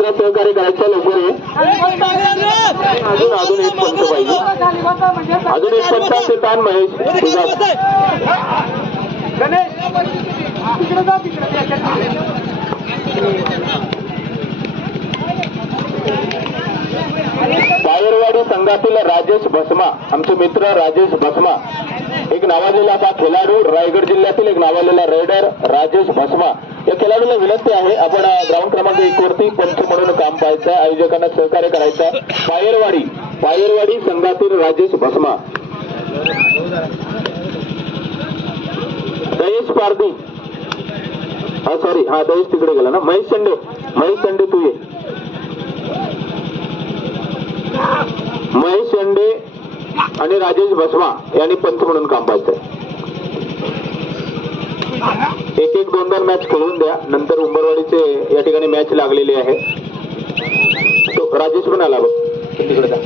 मित्र सहकार्य करायचं लवकर ये. अजून एक पंच पाहिजे. अजून एक पंच असेल ताण महेश पायरवाडी संघातील राजेश भस्मा, आमचे मित्र राजेश भस्मा, एक नावाजलेला असा खेळाडू, रायगड जिल्ह्यातील एक नावाजलेला रेडर राजेश भस्मा. या खेळाडूला विनंती आहे आपण ग्राउंड क्रमांक 1 वरती पंच म्हणून काम पाहायचं, आयोजकांना सहकार्य करायचं. पायरवाडी संघातील राजेश भस्मा. दयेश पारदी, सॉरी हा दयेश तिकडे गेला ना. महेश शेंडे तू ये. महेश शेंडे आणि राजेश भस्मा यांनी पंच म्हणून काम पाहायचंय. 1-1, 2-2 मॅच खेळून द्या. नंतर उंबरवाडीचे या ठिकाणी मॅच लागलेली आहे. तो राजेश पण आला बघ तिकडे जा.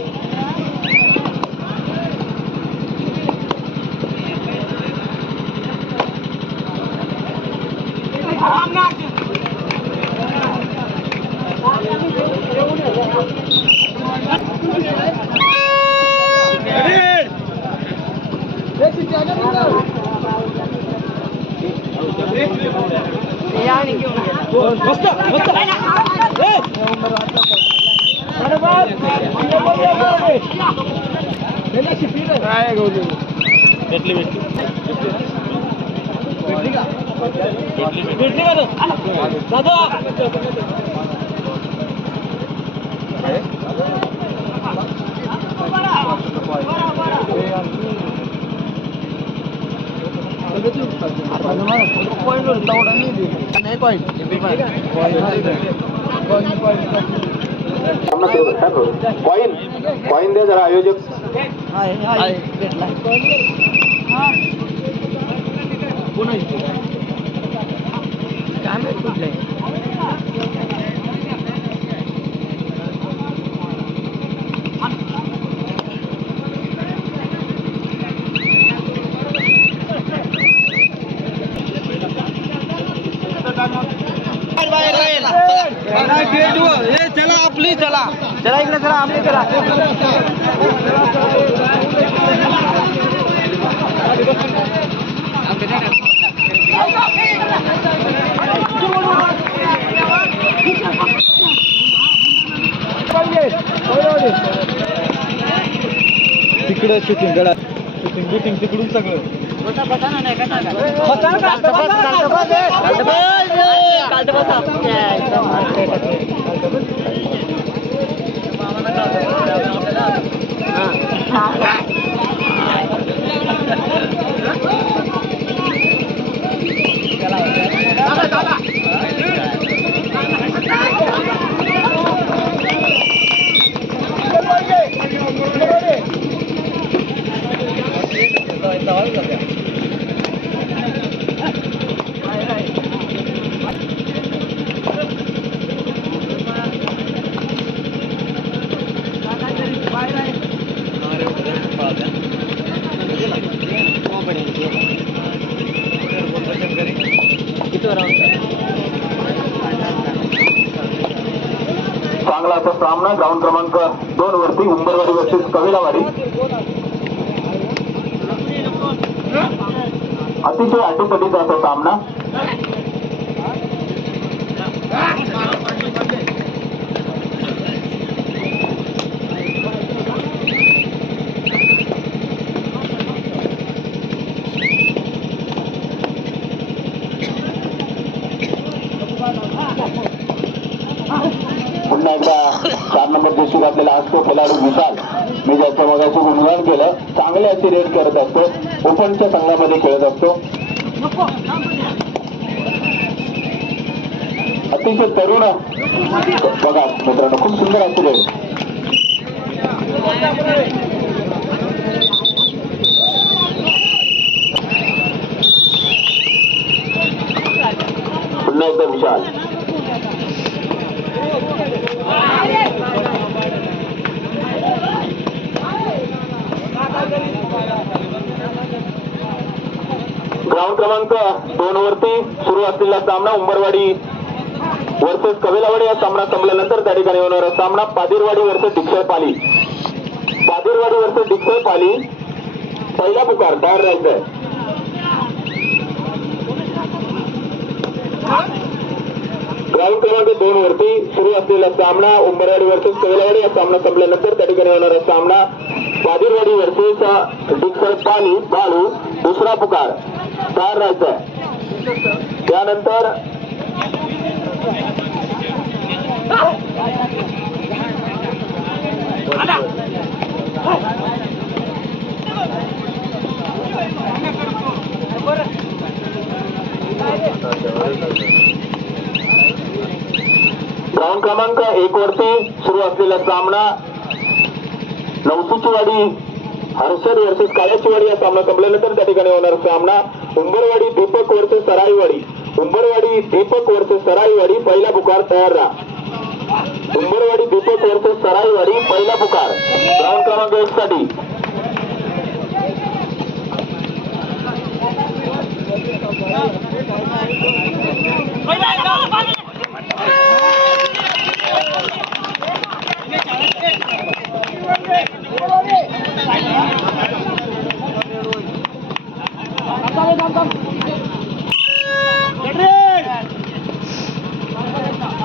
कॉइन दे जरा आयोजक. चला आपली चला इकडे चला आपली चला. तिकडं शूटिंग गडा शूटिंग तिकडून सगळं चांगला असा सामना ग्राउंड क्रमांक 2 वरती उंबरवाडी वर्सेस कविलावाडी. अतिशय अटीतटीचा असा सामना. पुन्हा एकदा 4 नंबर दिवशी आपल्याला असतो खेळाडू विशाल, मी ज्याचं मगाशी गुणगान केलं, चांगले असे रेड करत असतो, ओपनच्या संघामध्ये खेळत असतो. अतिशय तरुण बघा मित्रांनो, खूप सुंदर असे रेड. पुन्हा एकदा विशाल. ग्राउंड क्रमांक 2 वरती सुरू असलेला सामना उंबरवाडी वर्सेस कवेलावाडी या सामना संपल्यानंतर त्या ठिकाणी होणारा सामना पादिरवाडी वर्सेस डिक्सळपाली. पादिरवाडी वर्सेस डिक्सळपाली. पहिला पुकार तयार राहायचंय. ग्राउंड क्रमांक 2 वरती सुरू असलेला सामना उंबरवाडी वर्सेस कवेलावाडी या सामना संपल्यानंतर त्या ठिकाणी होणारा सामना पादिरवाडी वर्सेस डिक्सळपाली बाळू. दुसरा पुकार तयार राहायचंय. त्यानंतर ग्राउंड क्रमांक 1 वरती सुरू असलेला सामना नवसूचीवाडी हर्षद वर्सेस काळ्याचीवाडी या सामना संपल्यानंतर त्या ठिकाणी होणारा सामना उंबरवाडी दीपक वर्सेस सराईवाडी. उंबरवाडी दीपक वर्सेस सराईवाडी. पहिला पुकार तयार राहा. उंबरवाडी दीपक वर्सेस सराईवाडी. पहिला पुकार ग्राउंड क्रमांक 1 साठी.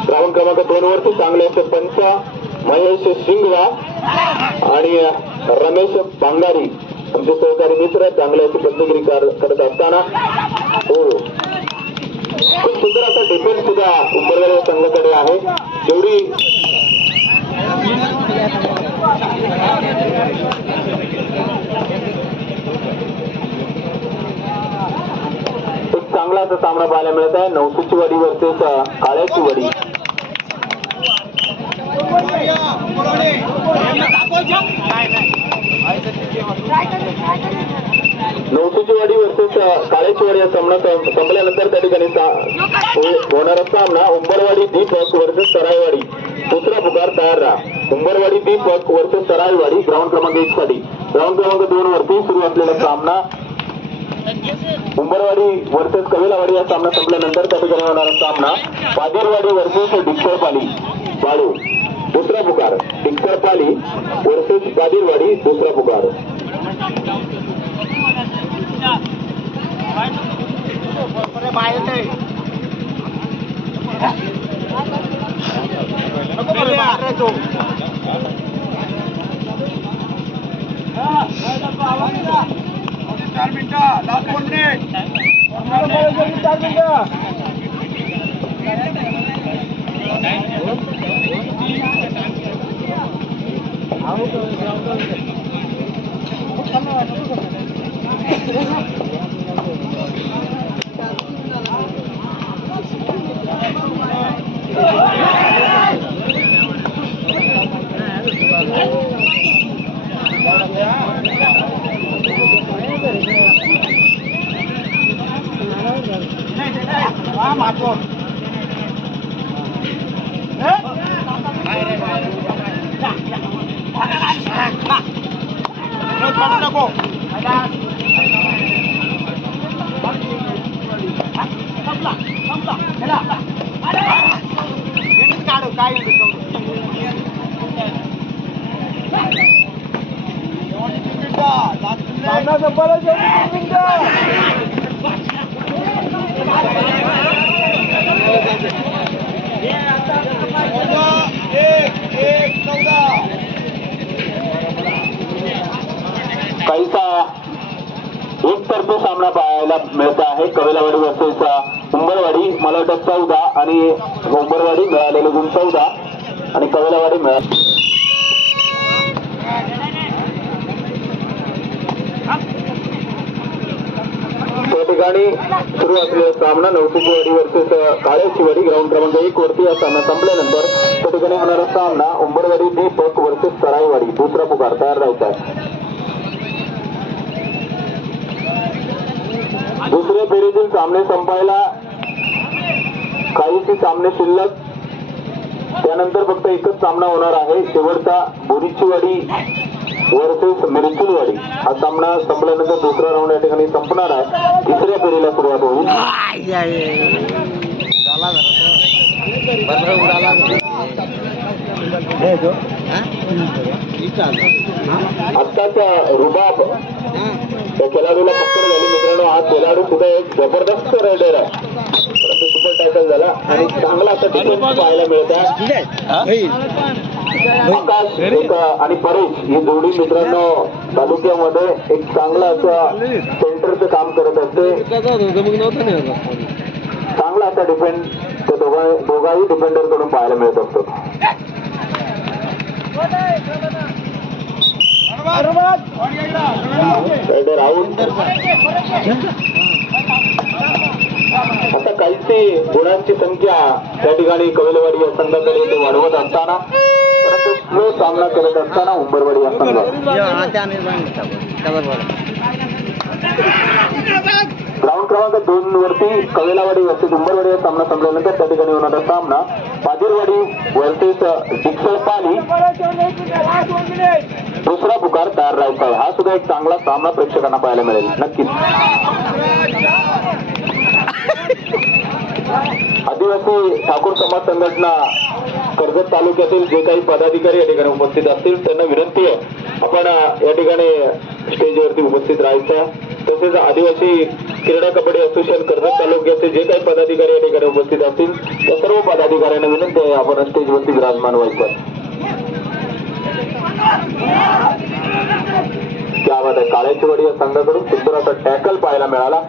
ग्राउंड क्रमांक 2 वरती चांगल्याचे पंच महेश शिंगवा आणि रमेश बांगारी आमचे सहकारी मित्र चांगल्याची बंदगिरी करत असताना खूप सुंदर असा डिफेन्स सुद्धा उंबरवाडी संघाकडे आहे. जेवढी एक चांगला असा सामना पाहायला मिळत आहे. नवसूचीवाडी वर्सेस काळ्याचीवाडी. नवसूचीवाडी वर्सेस काळेचीवाडी या सामना संपल्यानंतर त्या ठिकाणी होणारा सामना उंबरवाडी दीपक वर्सेस सराईवाडी. दुसरा पुकार तयार राहा. उंबरवाडी दीपक वर्सेस सराईवाडी. ग्राउंड क्रमांक 1 साठी. ग्राउंड क्रमांक 2 वरती सुरू असलेला सामना उंबरवाडी वर्सेस कवेलावाडी या सामना संपल्यानंतर त्या ठिकाणी होणारा सामना पादिरवाडी वर्सेस डिक्सळपाली बाळू. दुसरा पुकार डिक्सळपाली वर्सेस पादिरवाडी. दुसरा पुकार. काहीसा एकतर्फी सामना पाहायला मिळत आहे. कवेलावाडी वर्सेस उंबरवाडी. मला वाटतं 14 आणि उंबरवाडी मिळालेले गुण 14 आणि कवेलावाडी मिळाले. त्या ठिकाणी सुरू असलेला सामना नवसूचीवाडी वर्सेस काळ्याचीवाडी. ग्राउंड क्रमांक 1 वरती हा सामना संपल्यानंतर त्या ठिकाणी होणारा सामना उंबरवाडी दीपक वर्सेस सराईवाडी. दुसरा पुकार तयार राहायचा आहे. दुसऱ्या फेरीतील सामने संपायला काहीशी सामने शिल्लक. त्यानंतर फक्त एकच सामना होणार आहे. शेवटचा बोरीचीवाडी वर्सेस मिरचुलवाडी. हा सामना संपल्यानंतर दुसरा राऊंड या ठिकाणी संपणार आहे. तिसऱ्या फेरीला सुरुवात होईल. आत्ताच रुबाब त्या खेळाडूला पकड झाली मित्रांनो. हा खेळाडू सुद्धा एक जबरदस्त रायडर आहे, परंतु सुपर टॅकल झाला आणि चांगला असा डिफेन्स पाहायला मिळत आहे. आकाश आणि परेश ही जोडी मित्रांनो तालुक्यामध्ये एक चांगलं असं सेंटरचं काम करत असते. चांगला असा डिफेंड त्या दोघाही डिफेंडर कडून पाहायला मिळत असतो. Raider out. आता काहीशी गुणांची संख्या त्या ठिकाणी कवेलवाडी या संघाकडे ते वाढवत असताना, परंतु स्लो सामना करत असताना उंबरवाडी या संघ ग्राउंड क्रमांक 2 वरती कवेलावाडी वर्सेस उंबरवाडी हा सामना संपल्यानंतर त्या ठिकाणी होणारा सामना पाजीरवाडी वर्सेस डिक्सळ पाली. दुसरा पुकार तयार राहायचा आहे. हा सुद्धा एक चांगला सामना प्रेक्षकांना पाहायला मिळेल नक्कीच. आदिवासी ठाकूर समाज संघटना कर्जत तालुक्यातील जे काही पदाधिकारी या ठिकाणी उपस्थित असतील त्यांना विनंती आहे आपण या ठिकाणी स्टेजवरती उपस्थित राहायचं. तसेच आदिवासी क्रीडा कबड्डी असोसिएशन कर्जत तालुक्याचे जे काही पदाधिकारी या ठिकाणी उपस्थित असतील त्या सर्व पदाधिकाऱ्यांना विनंती आहे आपण स्टेजवरती विराजमान व्हायचं. त्या बात आहे. काळ्याचीवाडी या संघाकडून सुंदर असा टॅकल पाहायला मिळाला.